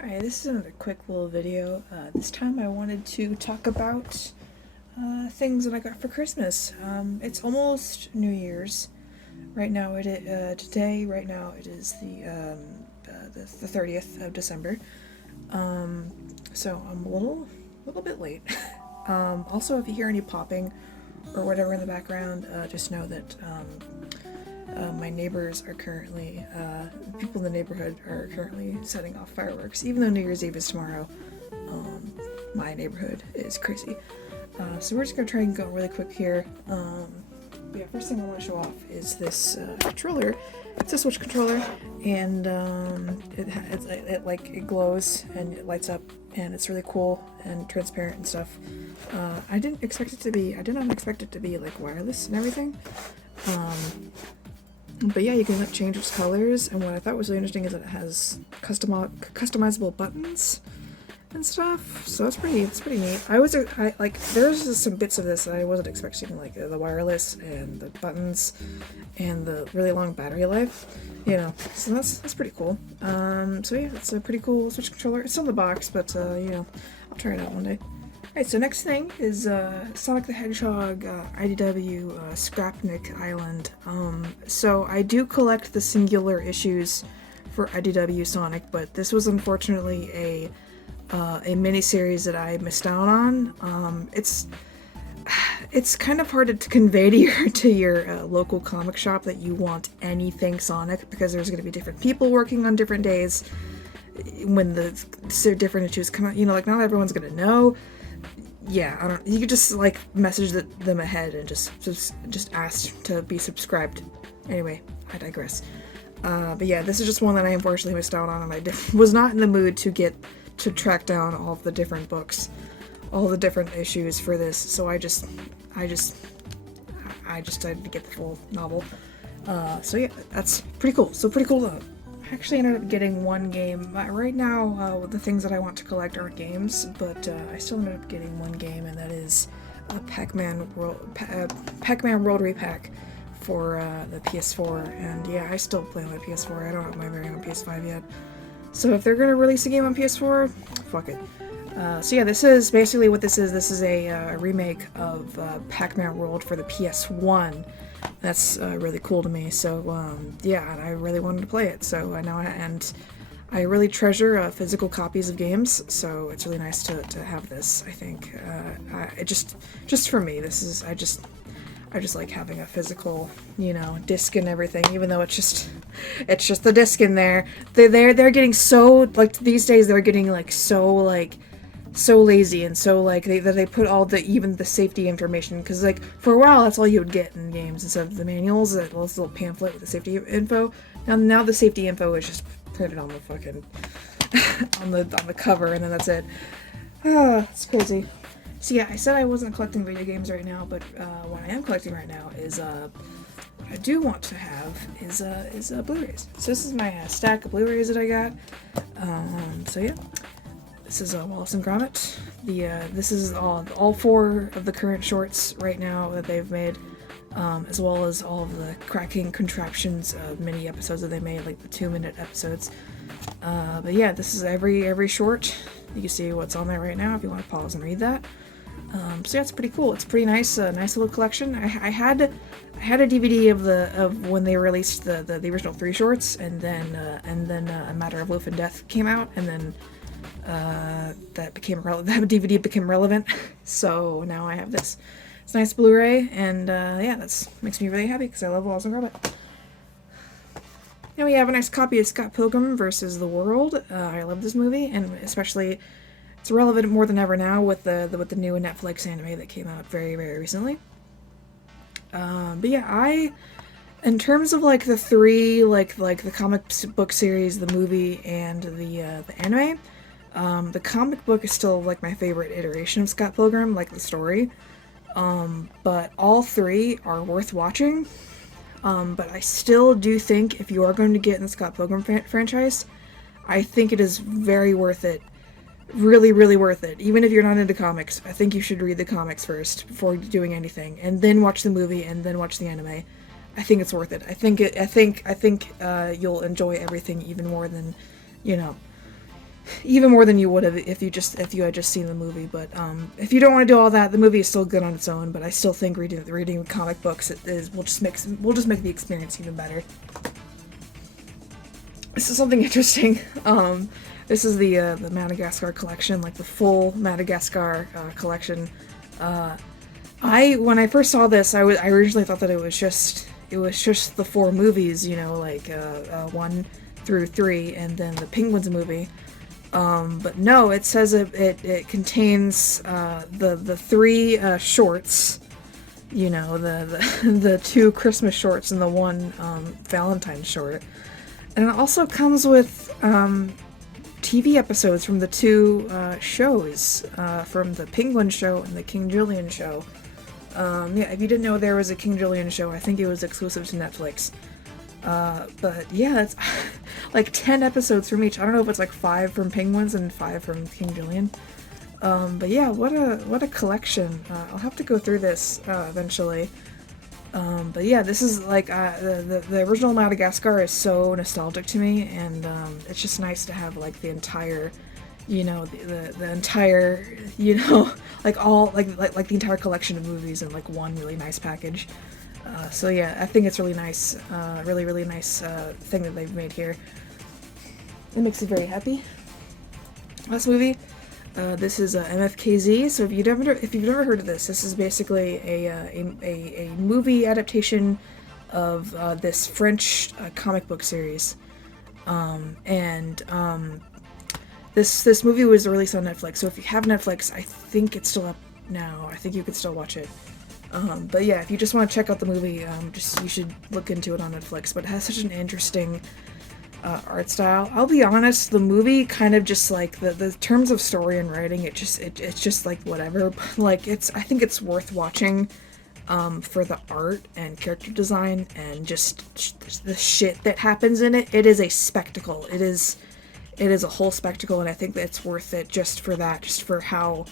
Alright, this is another quick little video. This time I wanted to talk about things that I got for Christmas. It's almost New Year's. Right now right now it is the 30th of December. So I'm a little bit late. Also, if you hear any popping or whatever in the background, just know that my neighbors are currently, people in the neighborhood are currently setting off fireworks. Even though New Year's Eve is tomorrow, my neighborhood is crazy. So we're just gonna try and go really quick here. But yeah, first thing I want to show off is this controller. It's a Switch controller, and it glows and it lights up, and it's really cool and transparent and stuff. I did not expect it to be like wireless and everything. But yeah, you can change its colors, and what I thought was really interesting is that it has customizable buttons and stuff. So it's pretty neat. There's just some bits of this that I wasn't expecting, like the wireless and the buttons and the really long battery life. So that's pretty cool. So yeah, it's a pretty cool Switch controller. It's on the box, but I'll try it out one day. Alright, so next thing is Sonic the Hedgehog IDW Scrapnik Island. So I do collect the singular issues for IDW Sonic, but this was unfortunately a mini-series that I missed out on. It's kind of hard to convey to your local comic shop that you want anything Sonic, because there's going to be different people working on different days when the different issues come out. Not everyone's going to know. Yeah, you could just message them ahead and just ask to be subscribed. Anyway, I digress. But yeah, this is just one that I unfortunately missed out on, and I was not in the mood to track down all of the different books, all the different issues for this. So I just decided to get the full novel. So yeah, that's pretty cool. So pretty cool though. I actually ended up getting one game. Right now, the things that I want to collect aren't games, but I still ended up getting one game, and that is a Pac-Man World Repack for the PS4. And yeah, I still play on my PS4. I don't have my very own PS5 yet. So if they're gonna release a game on PS4, fuck it. So yeah, this is basically what this is. This is a remake of Pac-Man World for the PS1. That's really cool to me. So yeah, and I really wanted to play it. So I really treasure physical copies of games. So it's really nice to have this. I think it just for me, I just like having a physical, disc and everything. Even though it's just the disc in there. They're getting so these days they're getting so lazy and so they put all even the safety information, because for a while that's all you would get in games instead of the manuals, that little pamphlet with the safety info. Now the safety info is just printed on the fucking on the cover, and then that's it. It's crazy. So yeah, I said I wasn't collecting video games right now, but what I am collecting right now is what I do want to have is Blu-rays. So this is my stack of Blu-rays that I got. So yeah. This is Wallace and Gromit. This is all 4 of the current shorts right now that they've made, as well as all of the cracking contraptions mini episodes that they made, like the 2-minute episodes. But yeah, this is every short. You can see what's on there right now if you want to pause and read that. So yeah, it's pretty cool. It's pretty nice, nice little collection. I had a DVD of when they released the original 3 shorts, and then A Matter of Loaf and Death came out, and then that DVD became relevant. So now I have this. It's a nice Blu-ray, and yeah, that makes me really happy because I love Wallace and Gromit. Now we have a nice copy of Scott Pilgrim vs. the World. I love this movie, and especially it's relevant more than ever now with the new Netflix anime that came out very, very recently. But yeah, in terms of the 3 the comic book series, the movie, and the anime. The comic book is still my favorite iteration of Scott Pilgrim, the story. But all 3 are worth watching. But I still do think if you are going to get in the Scott Pilgrim franchise, I think it is very worth it. Really, really worth it. Even if you're not into comics, I think you should read the comics first before doing anything, and then watch the movie, and then watch the anime. I think it's worth it. I think you'll enjoy everything even more than, even more than you would have if you had just seen the movie. But if you don't want to do all that, the movie is still good on its own. But I still think reading comic books will just make the experience even better. This is something interesting. This is the Madagascar collection, like the full Madagascar collection. When I first saw this, I originally thought that it was just the 4 movies, you know, like 1 through 3, and then the Penguins movie. But no, it says it contains the 3 shorts, you know, the 2 Christmas shorts and the 1 Valentine's short, and it also comes with TV episodes from the 2 shows, from the Penguin show and the King Julian show. Yeah, if you didn't know there was a King Julian show, I think it was exclusive to Netflix. But yeah, it's like 10 episodes from each. I don't know if it's like 5 from Penguins and 5 from King Julian. But yeah, what a collection. I'll have to go through this eventually. But yeah, this is like the original Madagascar is so nostalgic to me, and it's just nice to have like the entire, you know, the entire, you know, like all like the entire collection of movies in like one really nice package. So yeah, I think it's really nice, really nice thing that they've made here. It makes me very happy. Last movie. This is MFKZ. So if you've never heard of this, this is basically a movie adaptation of this French comic book series, this movie was released on Netflix. So if you have Netflix, I think it's still up now. I think you could still watch it. But yeah, if you just want to check out the movie, you should look into it on Netflix. But it has such an interesting art style. I'll be honest, the movie kind of just like the terms of story and writing, it's just like whatever. But like I think it's worth watching for the art and character design and just the shit that happens in it. It is a spectacle. It is a whole spectacle, and I think that it's worth it just for that, just for how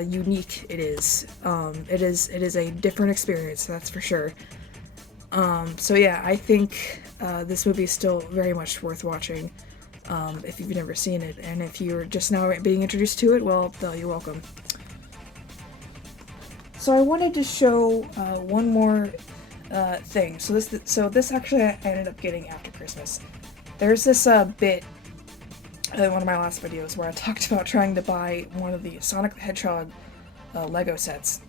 unique it is. It is a different experience, that's for sure. So yeah, I think this movie is still very much worth watching if you've never seen it, and if you're just now being introduced to it, well, you're welcome. So I wanted to show one more thing. So this actually I ended up getting after Christmas. There's this bit in one of my last videos where I talked about trying to buy one of the Sonic the Hedgehog Lego sets.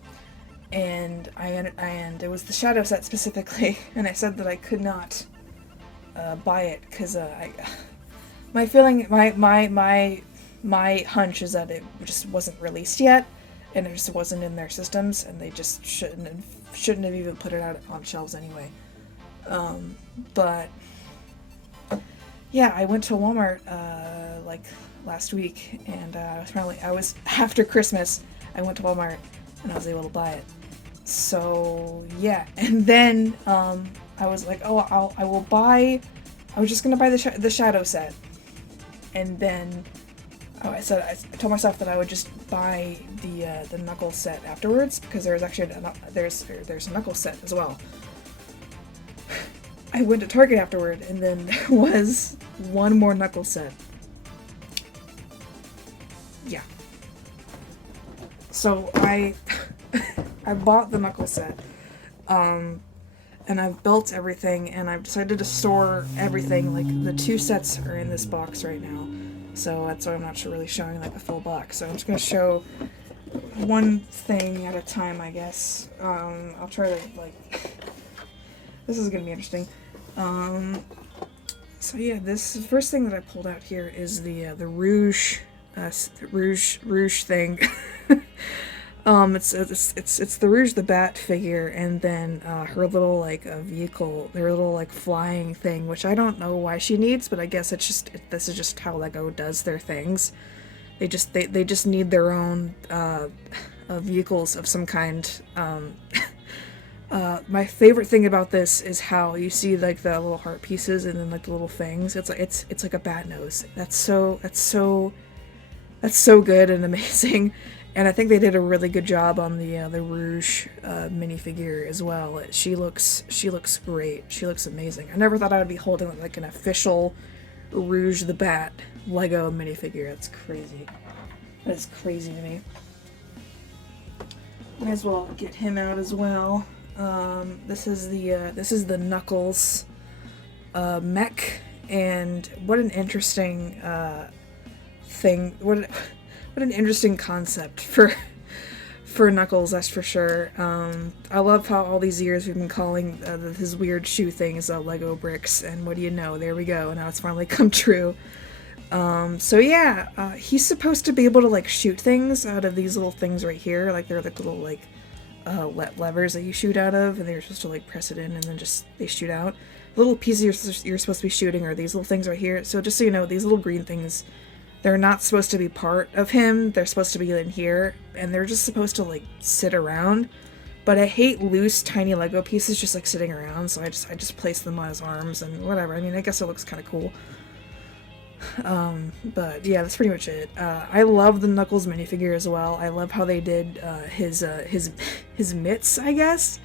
And it was the Shadow set specifically, and I said that I could not buy it because my hunch is that it just wasn't released yet, and it just wasn't in their systems, and they just shouldn't have even put it out on shelves anyway. But yeah, I went to Walmart like last week, and I was after Christmas. I went to Walmart and I was able to buy it. So yeah, and then I was like, oh, I was just gonna buy the Shadow set, and then I told myself that I would just buy the Knuckles set afterwards, because there's actually there's a Knuckles set as well. I went to Target afterward, and then there was one more Knuckles set. Yeah. So I bought the Knuckles set, and I've built everything, and I've decided to store everything. Like, the 2 sets are in this box right now, so that's why I'm not really showing like the full box. So I'm just gonna show one thing at a time, I guess. I'll try to this is gonna be interesting. So yeah, this first thing that I pulled out here is the Rouge thing. It's the Rouge the Bat figure, and then her little vehicle, their little flying thing, which I don't know why she needs, but I guess this is just how Lego does their things. They just need their own vehicles of some kind. My favorite thing about this is how you see the little heart pieces and then the little fangs. It's like a bat nose. That's so good and amazing. And I think they did a really good job on the Rouge minifigure as well. She looks great. She looks amazing. I never thought I would be holding an official Rouge the Bat Lego minifigure. That's crazy. That is crazy to me. Might as well get him out as well. This is the Knuckles mech, and what an interesting thing. What an interesting concept for Knuckles, that's for sure. I love how all these years we've been calling his weird shoe things Lego bricks, and what do you know? There we go. Now it's finally come true. So yeah, he's supposed to be able to like shoot things out of these little things right here. Like they're like little like levers that you shoot out of, and they're supposed to like press it in and then just they shoot out. The little pieces you're supposed to be shooting are these little things right here. So just so you know, these little green things, they're not supposed to be part of him. They're supposed to be in here, and they're just supposed to like sit around. But I hate loose, tiny Lego pieces just like sitting around, so I just place them on his arms and whatever. I mean, I guess it looks kind of cool. But yeah, that's pretty much it. I love the Knuckles minifigure as well. I love how they did his mitts, I guess.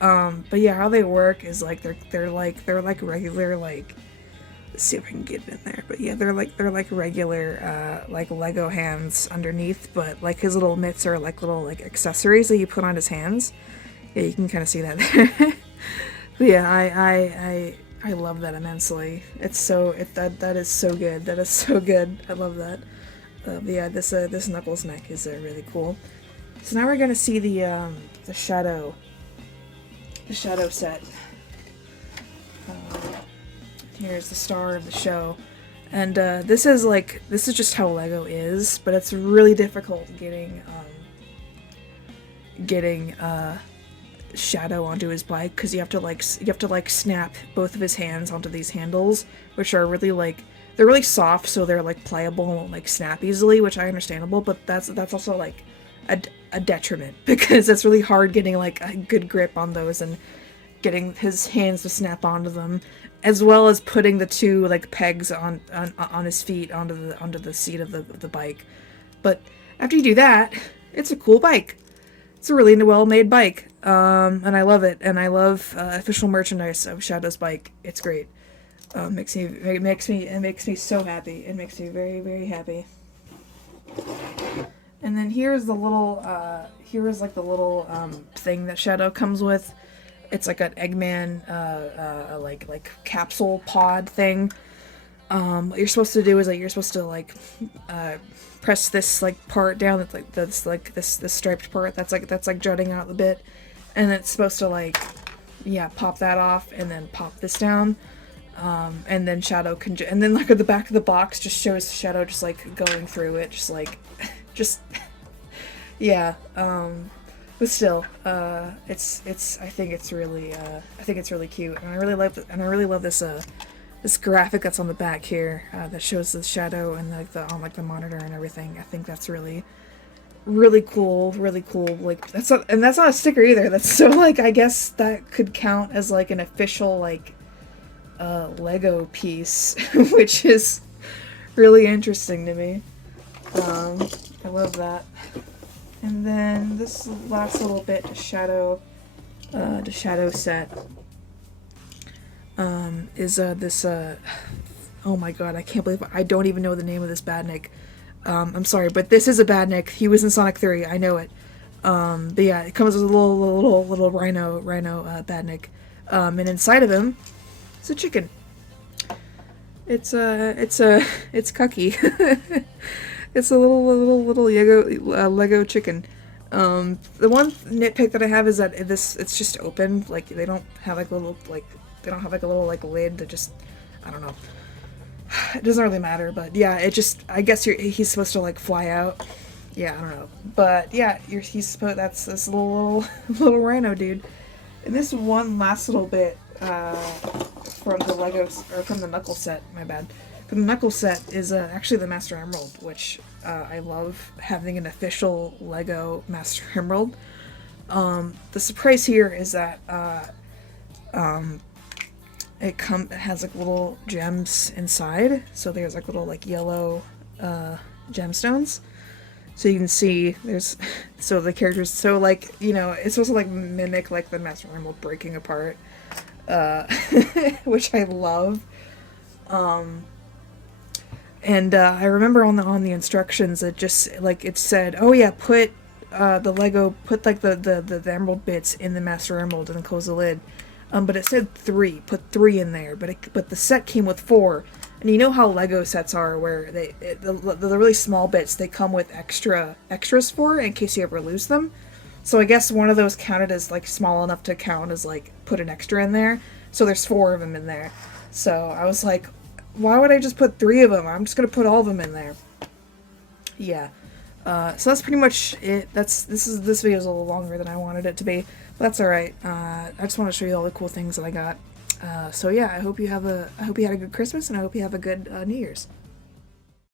But yeah, how they work is like they're like regular, like, let's see if I can get it in there. But yeah, they're like regular like Lego hands underneath, but like his little mitts are like little like accessories that you put on his hands. Yeah, you can kind of see that there. But yeah, I love that immensely. It's so that is so good. That is so good. I love that. Yeah, this Knuckles mech is really cool. So now we're gonna see the shadow set. Here's the star of the show, and this is just how Lego is, but it's really difficult getting Shadow onto his bike, because you have to snap both of his hands onto these handles, which are really they're really soft, so they're like pliable and won't like snap easily, which I understandable, but that's also like a detriment, because it's really hard getting like a good grip on those and getting his hands to snap onto them, as well as putting the two like pegs on his feet onto the seat of the bike. But after you do that, it's a cool bike. It's a really well-made bike, and I love it. And I love official merchandise of Shadow's bike. It's great. It makes me so happy. It makes me very, very happy. And then here's the little thing that Shadow comes with. It's like an Eggman like capsule pod thing. What you're supposed to do is you're supposed to press this part down, that's this striped part that's jutting out a bit, and it's supposed to pop that off and then pop this down, and then Shadow can and then at the back of the box just shows Shadow just going through it, yeah. But still, it's I think it's really cute, and I really love this graphic that's on the back here that shows the Shadow and on the monitor and everything. I think that's really cool, really cool. That's not a sticker either. That's so I guess that could count as an official Lego piece, which is really interesting to me. I love that. And then this last little bit to Shadow set. Is this oh my god, I can't believe I don't even know the name of this badnik. I'm sorry, but this is a badnik. He was in Sonic 3, I know it. But yeah, it comes with a little rhino badnik. And inside of him is a chicken. It's Cucky. It's a little Lego chicken. The one nitpick that I have is that it's just open. They don't have a little lid to just, I don't know. It doesn't really matter, but yeah, I guess he's supposed to fly out. Yeah, I don't know. But yeah, that's this little rhino dude. And this one last little bit from the Knuckles set, my bad. The Knuckles set is actually the Master Emerald, which I love having an official Lego Master Emerald. The surprise here is that it has little gems inside, so there's little yellow gemstones. So you can see the characters, it's supposed to mimic the Master Emerald breaking apart, which I love. And I remember on the instructions, it just like it said, "Oh yeah, put the Lego, put like the emerald bits in the Master Emerald and then close the lid." But it said three, put three in there. But the set came with four, and you know how Lego sets are, where the really small bits they come with extras for in case you ever lose them. So I guess one of those counted as like small enough to count as like put an extra in there. So there's four of them in there. So I was like, why would I just put three of them? I'm just gonna put all of them in there. Yeah. So that's pretty much it. This video is a little longer than I wanted it to be, but that's all right. I just want to show you all the cool things that I got. So yeah, I hope you had a good Christmas, and I hope you have a good New Year's.